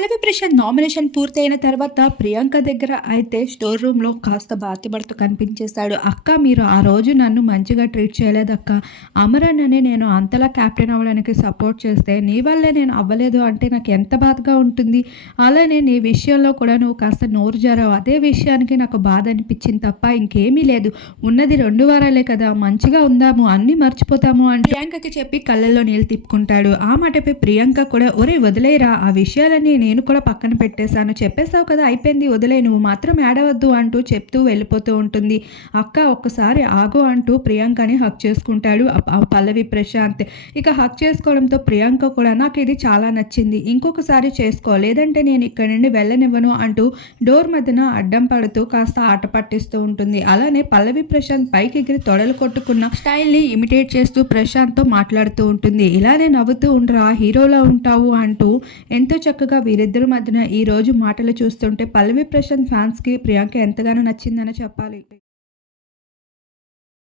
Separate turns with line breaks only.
పల్లవి Prashanth nomination పూర్తయిన తర్వాత ప్రియాంక దగ్గర అయితే స్టోర్ రూమ్లో కాస్త బాధ్యపడుతూ కనిపించేశాడు. అక్క మీరు ఆ రోజు నన్ను మంచిగా ట్రీట్ చేయలేదు అక్క. అమరన్ అని నేను అంతలా క్యాప్టెన్ అవ్వడానికి సపోర్ట్ చేస్తే నీ వల్లే నేను అవ్వలేదు అంటే నాకు ఎంత బాధగా ఉంటుంది. అలానే నీ విషయంలో కూడా నువ్వు కాస్త నోరు జరవు. అదే విషయానికి నాకు బాధ అనిపించింది తప్ప ఇంకేమీ లేదు. ఉన్నది రెండు వారాలే కదా మంచిగా ఉందాము అన్నీ మర్చిపోతాము అని ప్రియాంకకి చెప్పి కళ్ళల్లో నీళ్ళు తిప్పుకుంటాడు. ఆ మాటపై ప్రియాంక కూడా ఒరే వదిలేరా ఆ విషయాలన్నీ నేను కూడా పక్కన పెట్టేశాను. చెప్పేశావు కదా అయిపోయింది వదిలే నువ్వు మాత్రం ఏడవద్దు అంటూ చెప్తూ వెళ్ళిపోతూ ఉంటుంది. అక్క ఒక్కసారి ఆగు అంటూ ప్రియాంకని హక్ చేసుకుంటాడు ఆ- పల్లవి ప్రశాంత్. ఇక హక్ చేసుకోవడంతో ప్రియాంక కూడా నాకు ఇది చాలా నచ్చింది ఇంకొకసారి చేసుకో లేదంటే నేను ఇక్కడ నుండి వెళ్ళనివ్వను అంటూ డోర్ మధ్యన అడ్డం పడుతూ కాస్త ఆట పట్టిస్తూ ఉంటుంది. అలానే పల్లవి ప్రశాంత్ పైకి ఎగిరి తొడలు కొట్టుకున్న స్టైల్ని ఇమిటేట్ చేస్తూ ప్రశాంత్తో మాట్లాడుతూ ఉంటుంది. ఇలానే నవ్వుతూ ఉండరా హీరోలా ఉంటావు అంటూ ఎంతో చక్కగా వీరిద్దరి మధ్యన ఈ రోజు మాటలు చూస్తుంటే పల్లవి ప్రశాంత్ ఫ్యాన్స్కి ప్రియాంక ఎంతగానో నచ్చిందని చెప్పాలి.